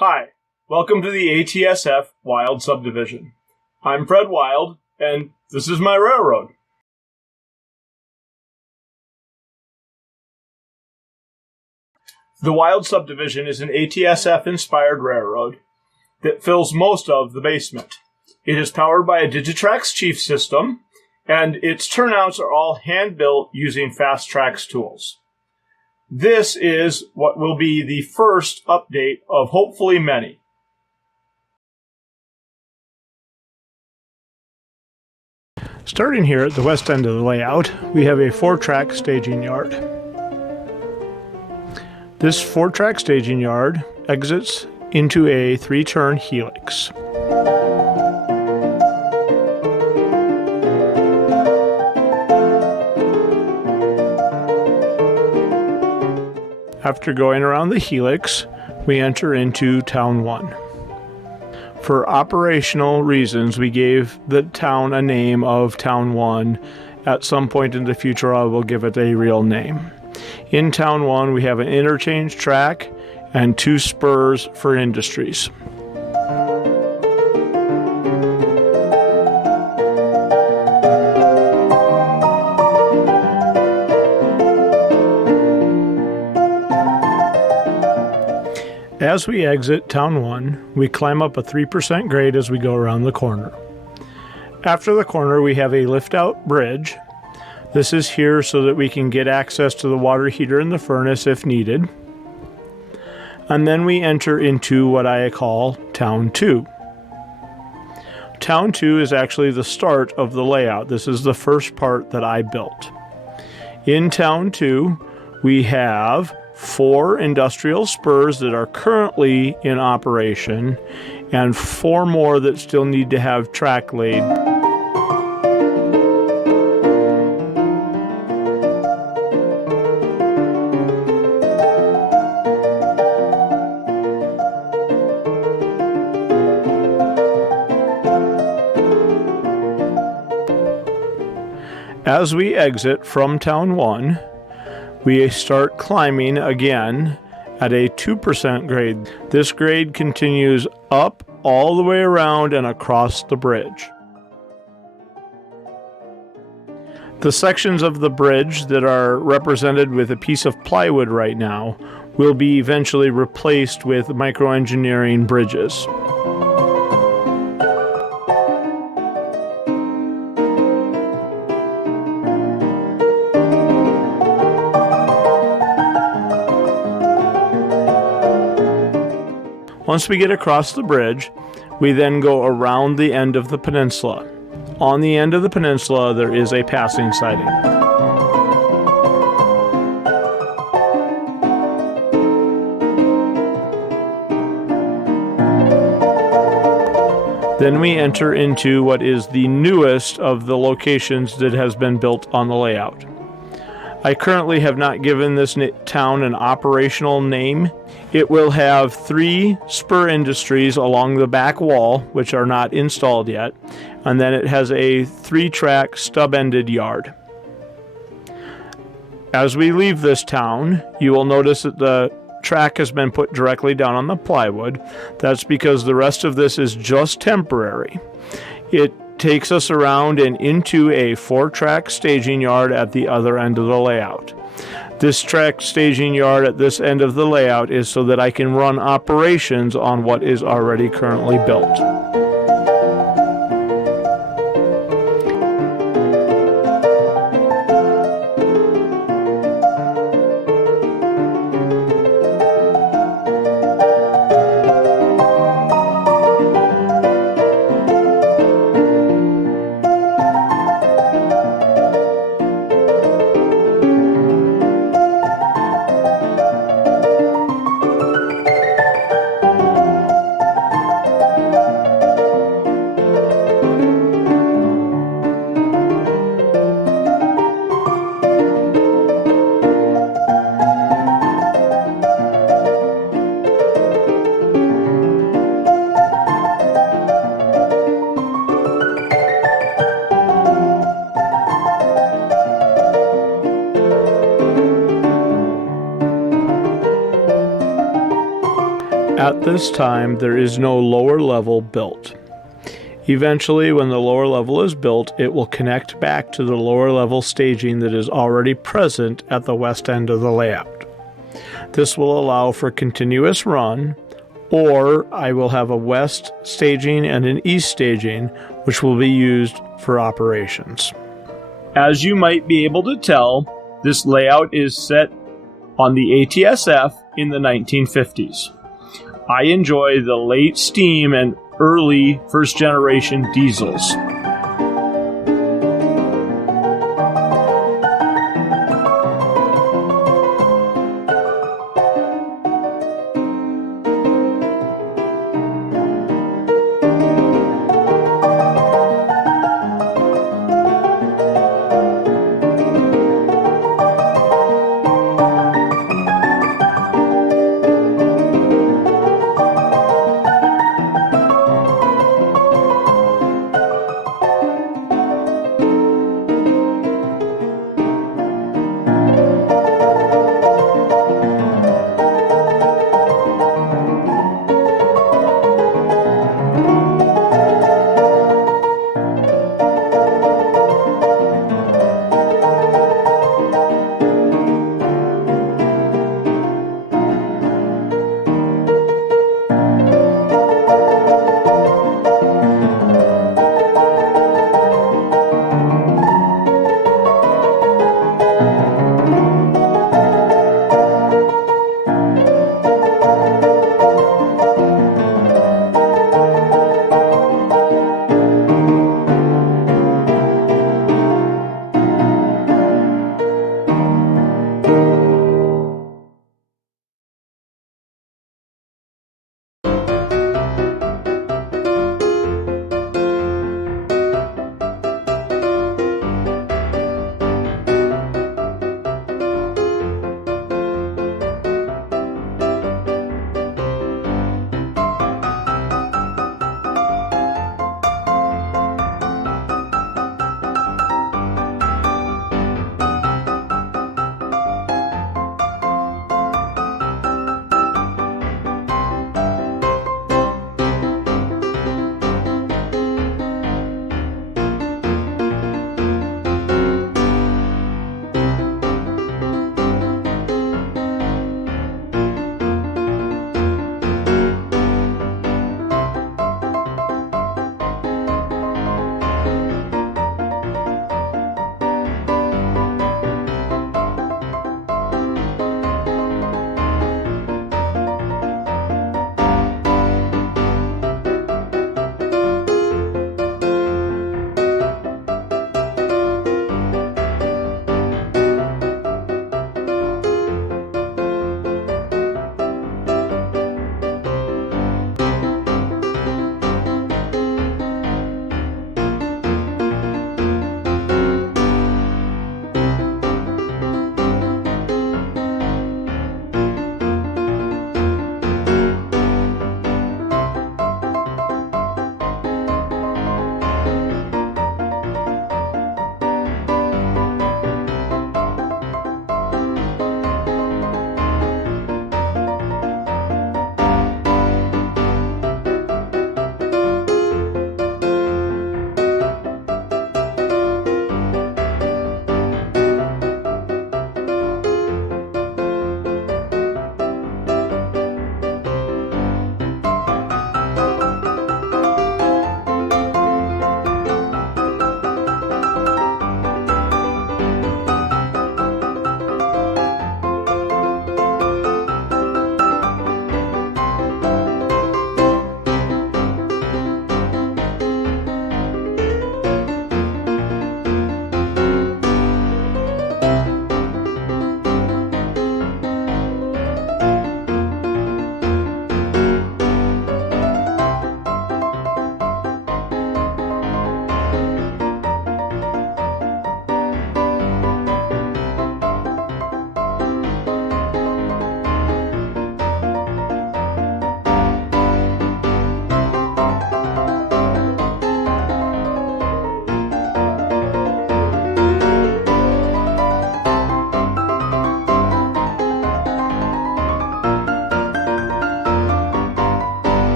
Hi, welcome to the ATSF Wild subdivision. I'm Fred Wild, and this is my railroad. The Wild subdivision is an ATSF-inspired railroad that fills most of the basement. It is powered by a Digitrax Chief system, and its turnouts are all hand-built using Fast-Trax tools. This is what will be the first update of hopefully many. Starting here at the west end of the layout, we have a 4-track staging yard. This 4-track staging yard exits into a 3-turn helix. After going around the helix, we enter into Town 1. For operational reasons, we gave the town a name of Town 1. At some point in the future, I will give it a real name. In Town 1, we have an interchange track and 2 spurs for industries. As we exit Town 1, we climb up a 3% grade as we go around the corner. After the corner, we have a lift-out bridge. This is here so that we can get access to the water heater in the furnace if needed. And then we enter into what I call Town 2. Town 2 is actually the start of the layout. This is the first part that I built. In Town 2, we have 4 industrial spurs that are currently in operation and 4 more that still need to have track laid. As we exit from Town 1, we start climbing again at a 2% grade. This grade continues up all the way around and across the bridge. The sections of the bridge that are represented with a piece of plywood right now will be eventually replaced with microengineering bridges. Once we get across the bridge, we then go around the end of the peninsula. On the end of the peninsula, there is a passing siding. Then we enter into what is the newest of the locations that has been built on the layout. I currently have not given this town an operational name. It will have 3 spur industries along the back wall, which are not installed yet, and then it has a 3-track stub-ended yard. As we leave this town, you will notice that the track has been put directly down on the plywood. That's because the rest of this is just temporary. It takes us around and into a 4-track staging yard at the other end of the layout. This track staging yard at this end of the layout is so that I can run operations on what is already currently built. this time, there is no lower level built. Eventually, when the lower level is built, it will connect back to the lower level staging that is already present at the west end of the layout. This will allow for continuous run, or I will have a west staging and an east staging, which will be used for operations. As you might be able to tell, this layout is set on the ATSF in the 1950s. I enjoy the late steam and early first-generation diesels.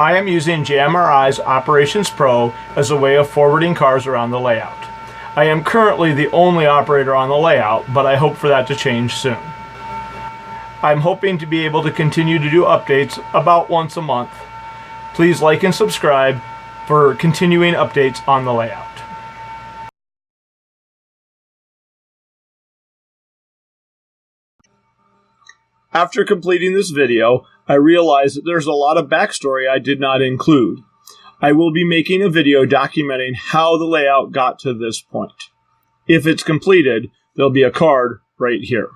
I am using JMRI's Operations Pro as a way of forwarding cars around the layout. I am currently the only operator on the layout, but I hope for that to change soon. I'm hoping to be able to continue to do updates about once a month. Please like and subscribe for continuing updates on the layout. After completing this video, I realized that there's a lot of backstory I did not include. I will be making a video documenting how the layout got to this point. If it's completed, there'll be a card right here.